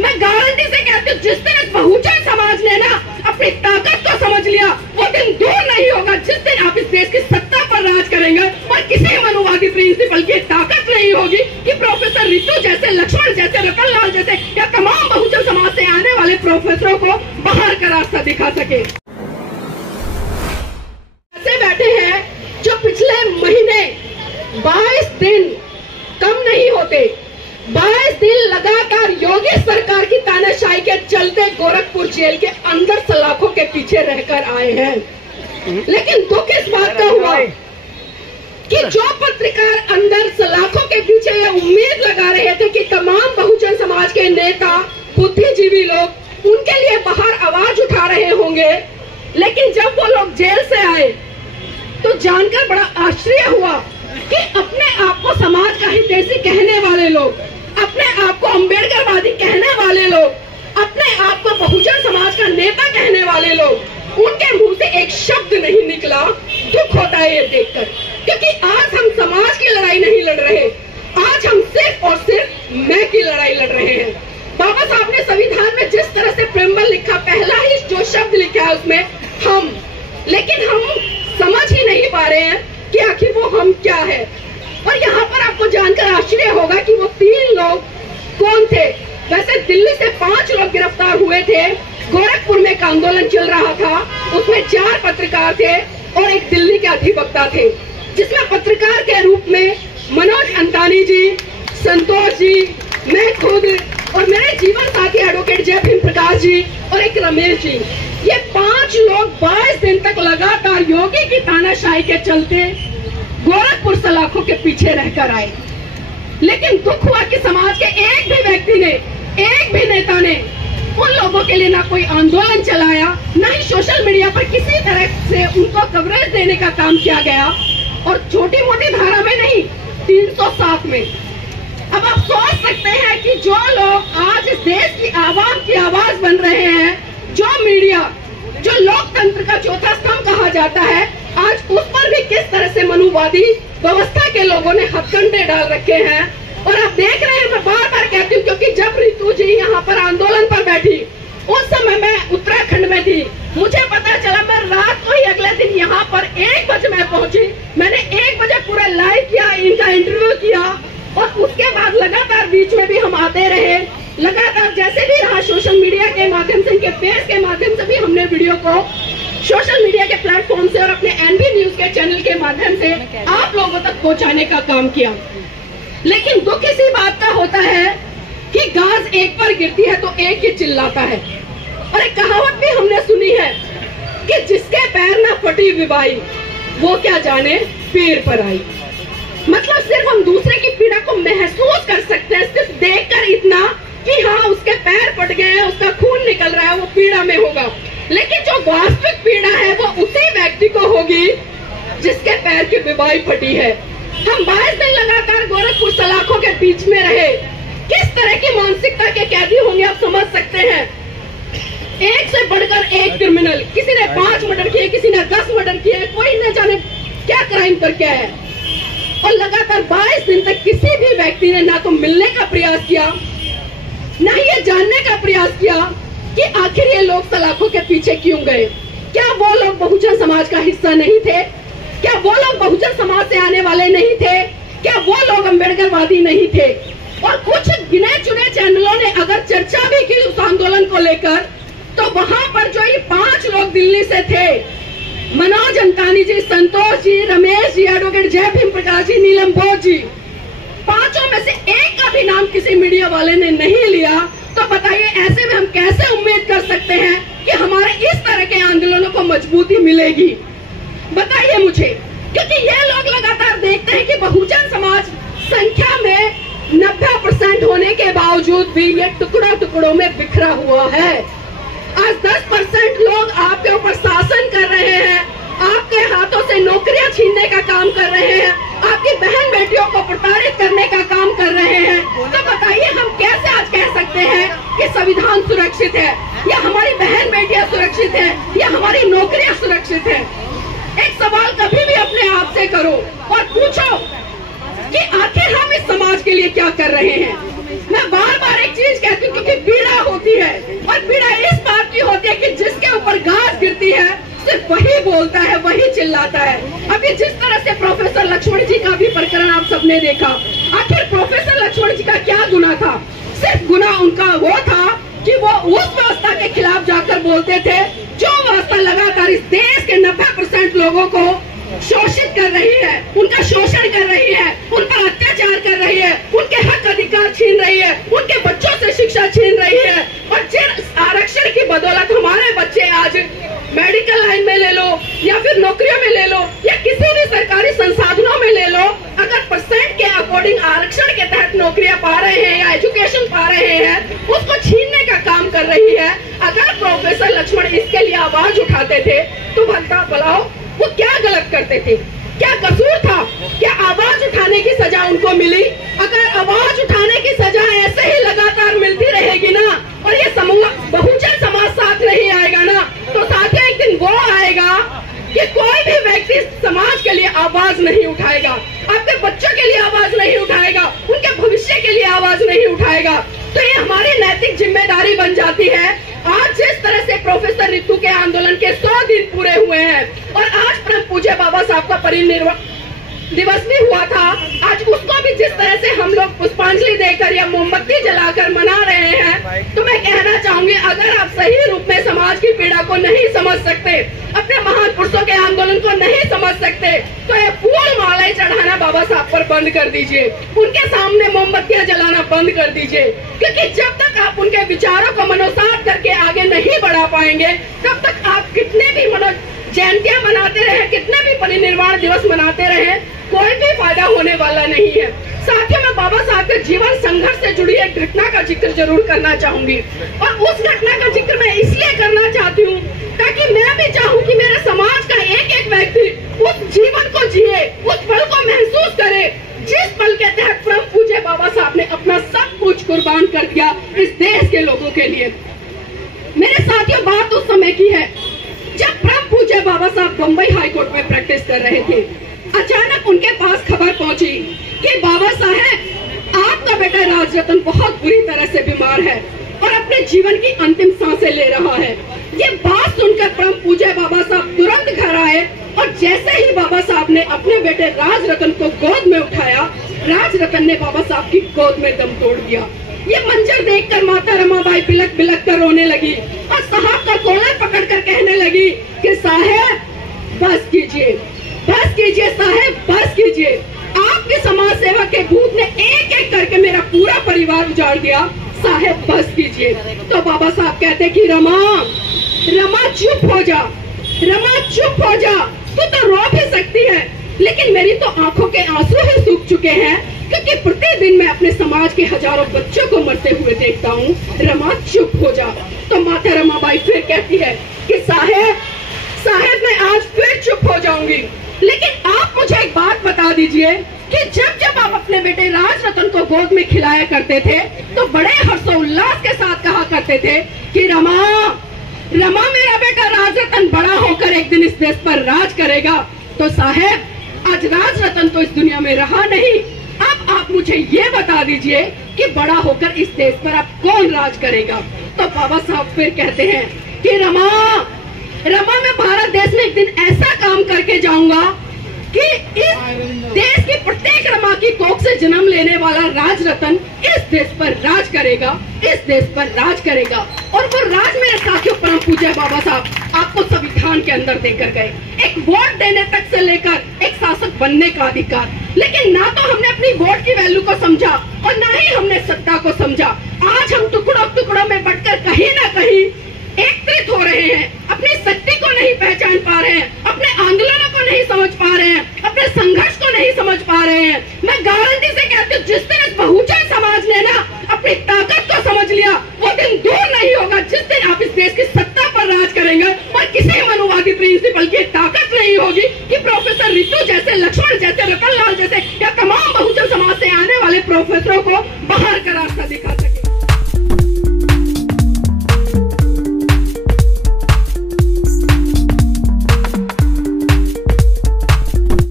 मैं गारंटी से कहती हूँ, जिस दिन इस बहुजन समाज ने ना अपनी ताकत को समझ लिया, वो दिन दूर नहीं होगा जिस दिन आप इस देश की सत्ता पर राज करेंगे और किसी मनुवादी प्रिंसिपल की ताकत नहीं होगी कि प्रोफेसर रितु जैसे, लक्ष्मण जैसे, रतन लाल जैसे या तमाम बहुजन समाज से आने वाले प्रोफेसरों को बाहर का रास्ता दिखा सके। ऐसे बैठे हैं जो पिछले महीने 22 दिन कम नहीं होते, 22 दिन लगातार योगी सरकार की तानाशाही के चलते गोरखपुर जेल के अंदर सलाखों के पीछे रहकर आए हैं। लेकिन दुख इस बात का हुआ कि जो पत्रकार अंदर सलाखों के पीछे ये उम्मीद लगा रहे थे कि तमाम बहुजन समाज के नेता, बुद्धिजीवी लोग उनके लिए बाहर आवाज उठा रहे होंगे, लेकिन जब वो लोग जेल से आए तो जानकर बड़ा आश्चर्य हुआ कि अपने आप को समाज का हितैषी कहने वाले लोग, अपने आप को अम्बेडकरवादी कहने वाले लोग, अपने आप को बहुजन समाज का नेता कहने वाले लोग, उनके मुंह से एक शब्द नहीं निकला। दुख होता है ये देखकर, क्योंकि आज हम समाज की लड़ाई नहीं लड़ रहे, आज हम सिर्फ और सिर्फ मैं की लड़ाई लड़ रहे हैं। बाबा साहब ने संविधान में जिस तरह से प्रेम्बल लिखा, पहला ही जो शब्द लिखा है उसमें हम, लेकिन हम समझ ही नहीं पा रहे हैं कि आखिर वो हम क्या है। और यहाँ पर आपको जानकर आश्चर्य होगा कि वो 3 लोग कौन थे। वैसे दिल्ली से 5 लोग गिरफ्तार हुए थे, गोरखपुर में एक आंदोलन चल रहा था, उसमें 4 पत्रकार थे और एक दिल्ली के अधिवक्ता थे, जिसमें पत्रकार के रूप में मनोज अंतानी जी, संतोष जी, मैं खुद और मेरे जीवन साथी एडवोकेट जय भीम प्रकाश जी और एक रमेश जी, ये 5 लोग 22 दिन तक लगातार योगी की तानाशाही के चलते गोरखपुर सलाखों के पीछे रहकर आए। लेकिन दुख हुआ कि समाज के एक भी व्यक्ति ने, एक भी नेता ने उन लोगों के लिए ना कोई आंदोलन चलाया, ना ही सोशल मीडिया पर किसी तरह से उनको कवरेज देने का काम किया गया, और छोटी मोटी धारा में नहीं, 307 में। अब आप सोच सकते हैं कि जो लोग आज इस देश की आवाम की आवाज बन रहे हैं, जो मीडिया, जो लोकतंत्र का चौथा स्तंभ कहा जाता है, आज उस पर भी किस तरह से मनुवादी व्यवस्था के लोगों ने हथकंडे डाल रखे हैं। और आप देख रहे हैं, मैं बार बार कहती हूँ, क्योंकि जब रितु जी यहाँ पर आंदोलन पर बैठी, उस समय मैं उत्तराखंड में थी, मुझे पता चला, मैं रात को ही अगले दिन यहाँ पर 1 बजे मैं पहुंची, मैंने 1 बजे पूरा लाइव किया, इनका इंटरव्यू किया, और उसके बाद लगातार बीच में भी हम आते रहे, लगातार जैसे भी रहा सोशल मीडिया के माध्यम से, इनके पेज के माध्यम से भी हमने वीडियो को सोशल मीडिया के प्लेटफॉर्म से और अपने एनबी न्यूज के चैनल के माध्यम से आप लोगों तक पहुंचाने का काम किया। लेकिन दुख इसी बात का होता है कि गाज एक पर गिरती है तो एक ही चिल्लाता है। और एक कहावत भी हमने सुनी है कि जिसके पैर ना फटी विवाई, वो क्या जाने पेड़ पर आई। मतलब सिर्फ हम दूसरे की पीड़ा को महसूस कर सकते हैं, सिर्फ देखकर इतना कि हाँ उसके पैर फट गए हैं, उसका खून निकल रहा है, वो पीड़ा में होगा। लेकिन जो वास्तविक पीड़ा है वो उसी व्यक्ति को होगी जिसके पैर की विवाई फटी है। हम 22 दिन लगातार गोरखपुर सलाखों के बीच में रहे, किस तरह की मानसिकता के कैदी होंगे आप समझ सकते हैं। एक से बढ़कर एक क्रिमिनल, किसी ने 5 मर्डर किए, किसी ने 10 मर्डर किए, कोई न जाने क्या क्राइम करके है। और लगातार 22 दिन तक किसी भी व्यक्ति ने ना तो मिलने का प्रयास किया, ना ही ये जानने का प्रयास किया कि आखिर ये लोग सलाखों के पीछे क्यों गए। क्या वो लोग बहुजन समाज का हिस्सा नहीं थे? क्या वो लोग बहुजन समाज से आने वाले नहीं थे? क्या वो लोग अम्बेडकरवादी नहीं थे? और कुछ गिने चुने चैनलों ने अगर चर्चा भी की उस आंदोलन को लेकर, तो वहां पर जो ये 5 लोग दिल्ली से थे, मनोज अंतानी जी, संतोष जी, रमेश जी, एडवोकेट जय भीम प्रकाश जी, नीलम बोस जी, 5 में से एक का भी नाम किसी मीडिया वाले ने नहीं लिया। तो बताइए ऐसे में हम कैसे उम्मीद कर सकते हैं कि हमारे इस तरह के आंदोलनों को मजबूती मिलेगी? बताइए मुझे, क्योंकि ये लोग लगातार देखते हैं कि बहुजन समाज संख्या में 90% होने के बावजूद भी ये टुकड़ों टुकड़ों में बिखरा हुआ है। आज 10% लोग आपके ऊपर शासन कर रहे हैं, आपके हाथों से नौकरियां छीनने का काम कर रहे हैं, आपकी बहन बेटियों को प्रताड़ित करने का काम कर रहे हैं। तो बताइए हम कैसे आज कह सकते हैं कि संविधान सुरक्षित है, या हमारी बहन बेटियां सुरक्षित है, या हमारी नौकरियां सुरक्षित है? एक सवाल कभी भी अपने आप से करो और पूछो कि आखिर हम इस समाज के लिए क्या कर रहे हैं। मैं बार बार एक चीज कहती हूँ, क्योंकि पीड़ा चिल्लाता है। अभी जिस तरह से प्रोफेसर लक्ष्मण जी का भी प्रकरण आप सबने देखा, आखिर प्रोफेसर लक्ष्मण जी का क्या गुनाह था? सिर्फ गुनाह उनका वो था कि वो उस व्यवस्था के खिलाफ जाकर बोलते थे जो व्यवस्था लगातार इस देश के 90% लोगों को शोषित कर रही है, उनका शोषण कर रही है, उन पर अत्याचार कर रही है, उनके हक अधिकार छीन रही है, उनके बच्चों से शिक्षा छीन रही है। और जिस आरक्षण की बदौलत हमारे बच्चे आज मेडिकल लाइन में ले लो या फिर नौकरियों में ले लो या किसी भी सरकारी संसाधनों में ले लो, अगर परसेंट के अकॉर्डिंग आरक्षण के तहत नौकरियां पा रहे हैं या एजुकेशन पा रहे हैं, उसको छीनने का काम कर रही है। अगर प्रोफेसर लक्ष्मण इसके लिए आवाज उठाते थे तो भलता भलाओ वो क्या गलत करते थे, क्या कसूर था, क्या आवाज उठाने की सजा उनको मिली? अगर आवाज उठाने की सजा ऐसे ही लगातार मिलती रहेगी ना और ये समूह बहुजन समाज साथ नहीं आएगा ना, तो साथ ही एक दिन वो आएगा कि कोई भी व्यक्ति समाज के लिए आवाज नहीं उठाएगा, आपके बच्चों के लिए आवाज नहीं उठाएगा, उनके भविष्य के लिए आवाज नहीं उठाएगा। तो ये हमारी नैतिक जिम्मेदारी बन जाती है। आज जिस तरह से प्रोफेसर रितु के आंदोलन के 100 दिन पूरे हुए हैं और आज परम पूज्य बाबा साहब का परिनिर्वाण दिवस भी हुआ था, आज उसको भी जिस तरह से हम लोग पुष्पांजलि देकर या मोमबत्ती जलाकर मना रहे हैं, तो मैं कहना चाहूंगी अगर आप सही रूप में समाज की पीड़ा को नहीं समझ सकते, अपने महान पुरुषों के आंदोलन को नहीं समझ सकते, तो ये फूल मालाएं चढ़ाना बाबा साहब पर बंद कर दीजिए, उनके सामने मोमबत्तियां जलाना बंद कर दीजिए। क्योंकि जब तक आप उनके विचारों को मनोसात करके आगे नहीं बढ़ा पाएंगे, तब तक आप कितने भी जयंतियां मनाते रहे, कितने भी परिनिर्वाण दिवस मनाते रहे, कोई भी फायदा होने वाला नहीं है। साथ ही मैं बाबा साहब के जीवन संघर्ष से जुड़ी एक घटना का जिक्र जरूर करना चाहूंगी और उस घटना का जिक्र मैं इसलिए करना चाहती हूँ ताकि मैं भी चाहूँ कि मेरे समाज का एक एक व्यक्ति उस जीवन को जिए, उस पल को महसूस करे जिस पल के तहत परम पूज्य बाबा साहब ने अपना सब कुछ कुर्बान कर दिया इस देश के लोगों के लिए। मेरे साथियों, बात उस समय की है जब परम पूज्य बाबा साहब बम्बई हाईकोर्ट में प्रैक्टिस कर रहे थे। अचानक उनके पास खबर पहुंची कि बाबा साहब आपका बेटा राजरतन बहुत बुरी तरह से बीमार है और अपने जीवन की अंतिम सांसें ले रहा है। ये बात सुनकर परम पूज्य बाबा साहब तुरंत घर आए और जैसे ही बाबा साहब ने अपने बेटे राजरतन को गोद में उठाया, राजरतन ने बाबा साहब की गोद में दम तोड़ दिया। ये मंजर देखकर माता रमाबाई बिलक बिलक कर रोने लगी और साहब का कॉलर पकड़कर कहने लगी कि साहब बस कीजिए, बस कीजिए साहब, बस कीजिए। आपके समाज सेवा के भूत ने एक एक करके मेरा पूरा परिवार उजाड़ दिया, साहब बस कीजिए। तो बाबा साहब कहते कि रमा रमा चुप हो जा, रमा चुप हो जा, तू तो रो भी सकती है लेकिन मेरी तो आंखों के आंसू ही सूख चुके हैं क्योंकि प्रतिदिन मैं अपने समाज के हजारों बच्चों को मरते हुए देखता हूँ। रमा चुप हो जा। तो माता रमाबाई फिर कहती है कि साहब मैं आज फिर चुप हो जाऊंगी, लेकिन आप मुझे एक बात बता दीजिए कि जब जब आप अपने बेटे राजरतन को गोद में खिलाया करते थे तो बड़े हर्षोल्लास के साथ कहा करते थे कि रमा मेरा बेटा राजरतन बड़ा होकर एक दिन इस देश पर राज करेगा। तो साहब आज राजरतन तो इस दुनिया में रहा नहीं, अब आप मुझे ये बता दीजिए कि बड़ा होकर इस देश पर अब कौन राज करेगा। तो बाबा साहब फिर कहते हैं कि रमा मैं भारत देश में एक दिन ऐसा काम करके जाऊंगा कि इस देश की प्रत्येक रमा की कोख से जन्म लेने वाला राजरतन इस देश पर राज करेगा, इस देश पर राज करेगा। और वो राज मेरे साथियों परम पूज्य बाबा साहब आपको संविधान के अंदर देकर गए, एक वोट देने तक से लेकर एक शासक बनने का अधिकार। लेकिन ना तो हमने अपनी वोट की वैल्यू को समझा और ना ही हमने सत्ता को समझा। आज हम टुकड़ों में बंटकर कहीं ना कहीं एकत्रित हो रहे हैं, अपनी शक्ति को नहीं पहचान पा रहे हैं, अपने आंदोलनों को नहीं समझ पा रहे हैं, अपने संघर्ष को नहीं समझ पा रहे हैं। मैं गारंटी से कहती हूँ जिस दिन इस बहुजन समाज ने ना अपनी ताकत को समझ लिया वो दिन दूर नहीं होगा जिस दिन आप इस देश की सत्ता पर राज करेंगे और किसी मनुवादी प्रिंसिपल की ताकत नहीं होगी कि प्रोफेसर रितु जैसे, लक्ष्मण जैसे, रतन लाल जैसे या तमाम बहुजन समाज से आने वाले प्रोफेसरों को बाहर का रास्ता दिखा।